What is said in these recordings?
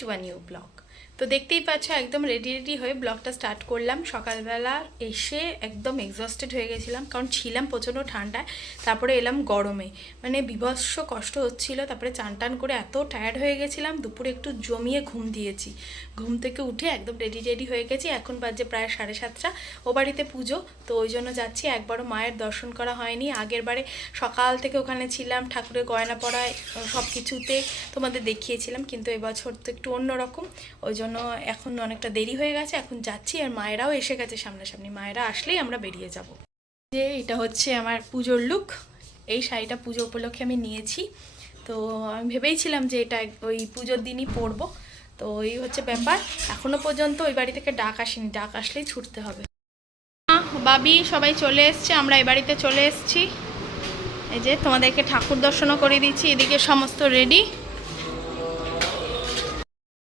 To a new blog. তো দেখতেই পাচ্ছ একদম রেডি হয়ে ব্লগটা স্টার্ট করলাম। সকালবেলা এসে একদম এক্সস্টেড হয়ে গেছিলাম, কারণ ছিলাম প্রচণ্ড ঠান্ডায়। তারপরে এলাম গরমে, মানে বিভৎস কষ্ট হচ্ছিল। তারপরে চান টান করে এত টায়ার্ড হয়ে গেছিলাম, দুপুরে একটু জমিয়ে ঘুম দিয়েছি। ঘুম থেকে উঠে একদম রেডি হয়ে গেছি। এখন বাজে প্রায় 7:30। ও বাড়িতে পুজো, তো ওই জন্য যাচ্ছি। একবারও মায়ের দর্শন করা হয়নি। আগের বারে সকাল থেকে ওখানে ছিলাম, ঠাকুরের গয়না পরায় সব কিছুতে তোমাদের দেখিয়েছিলাম, কিন্তু এবছর তো একটু অন্যরকম। ওই জন্য এখন অনেকটা দেরি হয়ে গেছে, এখন যাচ্ছি। আর মায়েরাও এসে গেছে সামনাসামনি, মায়েরা আসলেই আমরা বেরিয়ে যাব। যে এটা হচ্ছে আমার পুজোর লুক। এই শাড়িটা পুজো উপলক্ষে আমি নিয়েছি। তো আমি ভেবেইছিলাম যে এটা ওই পুজোর দিনই পরবো। তো এই হচ্ছে ব্যাপার। এখনো পর্যন্ত ওই বাড়ি থেকে ডাক আসেনি, ডাক আসলেই ছুটতে হবে। বাবি সবাই চলে এসছে, আমরা এই বাড়িতে চলে এসছি। এই যে তোমাদেরকে ঠাকুর দর্শনও করে দিচ্ছি। এদিকে সমস্ত রেডি।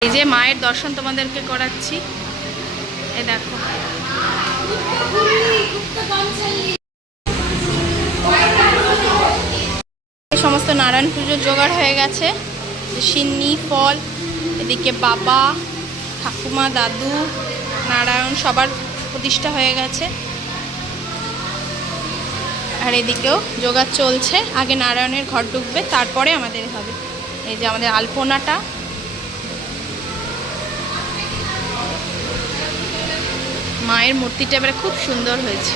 এই যে মায়ের দর্শন তোমাদেরকে করাচ্ছি, এই দেখো। সমস্ত নারায়ণ পুজোর জোগাড় হয়ে গেছে। সিন্নি ফল, এদিকে বাবা ঠাকুমা দাদু নারায়ণ সবার প্রতিষ্ঠা হয়ে গেছে। আর এদিকেও জোগাড় চলছে। আগে নারায়ণের ঘর ঢুকবে, তারপরে আমাদের হবে। এই যে আমাদের আলপনাটা, মায়ের মূর্তিটা এবারে খুব সুন্দর হয়েছে।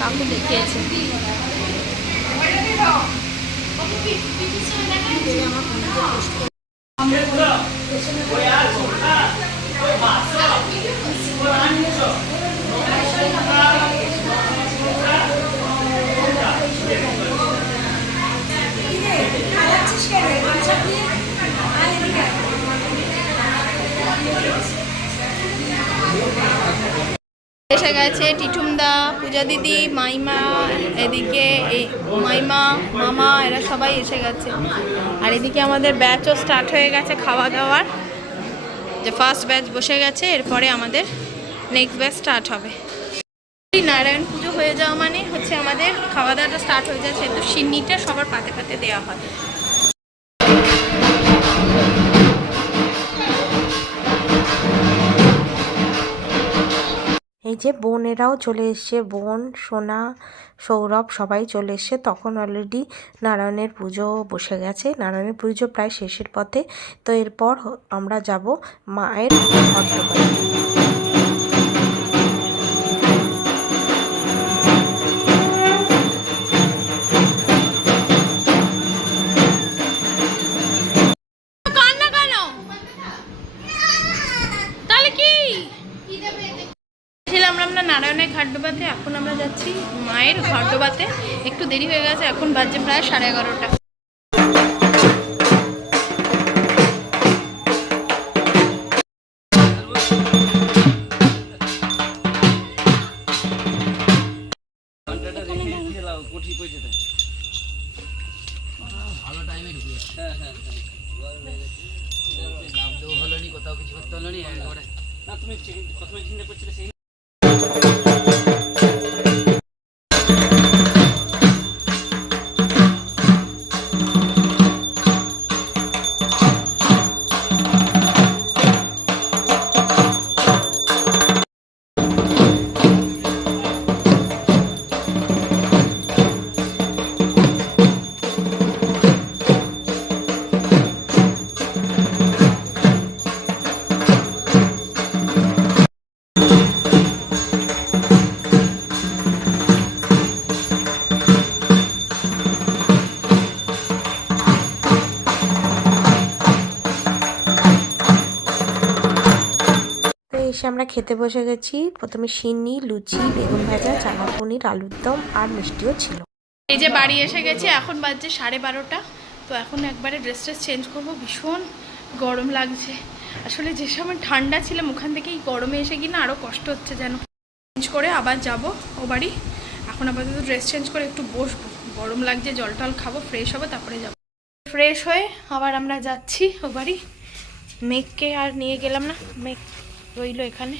কাকু দেখিয়েছে। এসে গেছে টিটুমদা, পূজা দিদি, মাইমা, এদিকে এই মাইমা মামা, এরা সবাই এসে গেছে। আর এদিকে আমাদের ব্যাচও স্টার্ট হয়ে গেছে খাওয়া দাওয়ার। যে ফার্স্ট ব্যাচ বসে গেছে, এরপরে আমাদের নেক্সট ব্যাচ স্টার্ট হবে। নারায়ণ পুজো হয়ে যাওয়া মানে হচ্ছে আমাদের খাওয়া দাওয়াটা স্টার্ট হয়ে যাচ্ছে। তো সিন্নিটা সবার পাতে পাতে দেওয়া হয়। এই যে বোনেরাও চলে এসছে, বোন, সোনা, সৌরভ সবাই চলে এসছে। তখন অলরেডি নারায়ণের পুজো বসে গেছে, নারায়ণের পুজো প্রায় শেষের পথে। তো এরপর আমরা যাব মায়ের ঘট্টবাড়ি। আমরা নারায়ণের ঘাটডোবাতে, এখন আমরা যাচ্ছি মায়ের ঘাটডোবাতে। একটু দেরি হয়ে গেছে, এখন বাজে প্রায় 11:30। কোথাও কিছু করতে হলো না, তুমি প্রথমে চিন্তা করছিলে সেই এসে আমরা খেতে বসে গেছি। প্রথমে সিন্নি, লুচি, বেগুন ভাজা, চানা পনির, আলুর দম আর মিষ্টিও ছিল। এই যে বাড়ি এসে গেছি, এখন বাজছে 12:30। তো এখন একবারে ড্রেস চেঞ্জ করব, ভীষণ গরম লাগছে। আসলে যে সময় ঠান্ডা ছিলাম ওখান থেকেই গরমে এসে কিনা আরও কষ্ট হচ্ছে যেন। চেঞ্জ করে আবার যাব ও বাড়ি। এখন আপাতত ড্রেস চেঞ্জ করে একটু বসবো, গরম লাগছে, জল টল খাবো, ফ্রেশ হবো, তারপরে যাব। ফ্রেশ হয়ে আবার আমরা যাচ্ছি ও বাড়ি। মেঘকে আর নিয়ে গেলাম না, মেঘ রইল এখানে।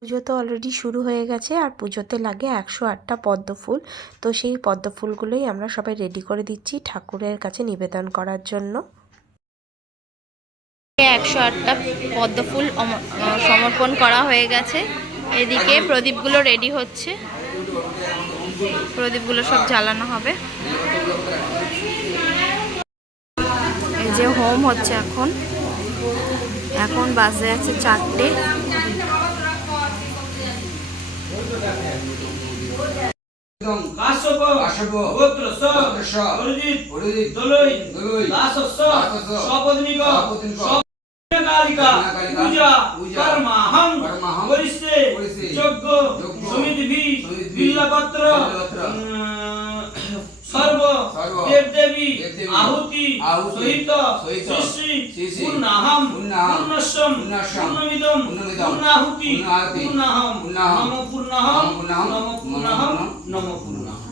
পুজো তো অলরেডি শুরু হয়ে গেছে, আর পুজোতে লাগে 108টা পদ্ম ফুল। তো সেই পদ্ম ফুলগুলোই আমরা সবাই রেডি করে দিচ্ছি ঠাকুরের কাছে নিবেদন করার জন্য। 108টা পদ্ম ফুল সমর্পণ করা হয়ে গেছে। এদিকে প্রদীপগুলো রেডি হচ্ছে, প্রদীপগুলো সব জ্বালানো হবে। এই যে হোম হচ্ছে এখন, এখন বাজে আছে 4টে। সর্ব দেবদেবী আহুতি সহিত শ্রী পূর্ণাহম পূর্ণস্যম পূর্ণমিদম পূর্ণাহুতি পূর্ণাহম নম পূর্ণাহম নম পূর্ণাহম নম পূর্ণাহম।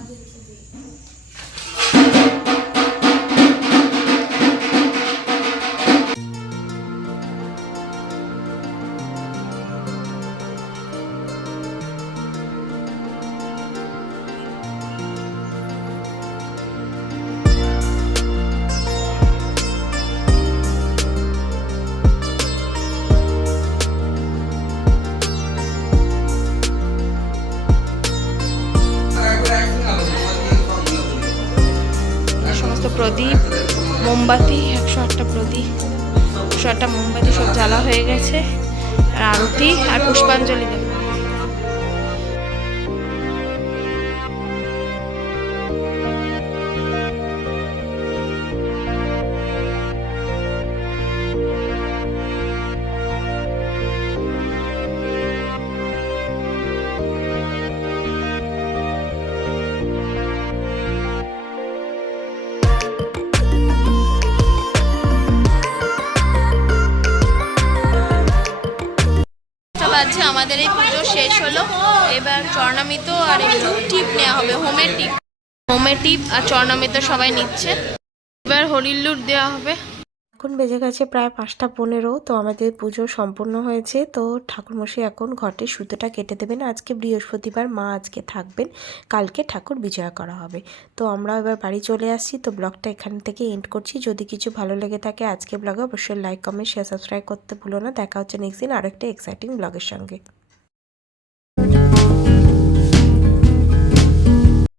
মোমবাতি 108টা প্রদীপ 108টা মোমবাতি সব জ্বালা হয়ে গেছে, আর আরতি আর পুষ্পাঞ্জলি দেব। বাজছে, আমাদের এই পুজো শেষ হলো। এবার চরণামৃত আর একটু টিপ নেওয়া হবে, হোমের টিপ আর চরণামৃত সবাই নিচ্ছে। এবার হরিল্লুর দেওয়া হবে। এখন বেজে গেছে প্রায় 5:15। তো আমাদের পুজো সম্পূর্ণ হয়েছে। তো ঠাকুরমশাই এখন ঘটে সুতোটা কেটে দেবেন। আজকে বৃহস্পতিবার, মা আজকে থাকবেন, কালকে ঠাকুর বিজয়া করা হবে। তো আমরা এবার বাড়ি চলে আসছি। তো ব্লগটা এখান থেকে এন্ড করছি। যদি কিছু ভালো লেগে থাকে আজকে ব্লগে অবশ্যই লাইক, কমেন্ট, শেয়ার, সাবস্ক্রাইব করতে ভুলো না। দেখা হচ্ছে নেক্সট দিন আরেকটা এক্সাইটিং ব্লগের সঙ্গে।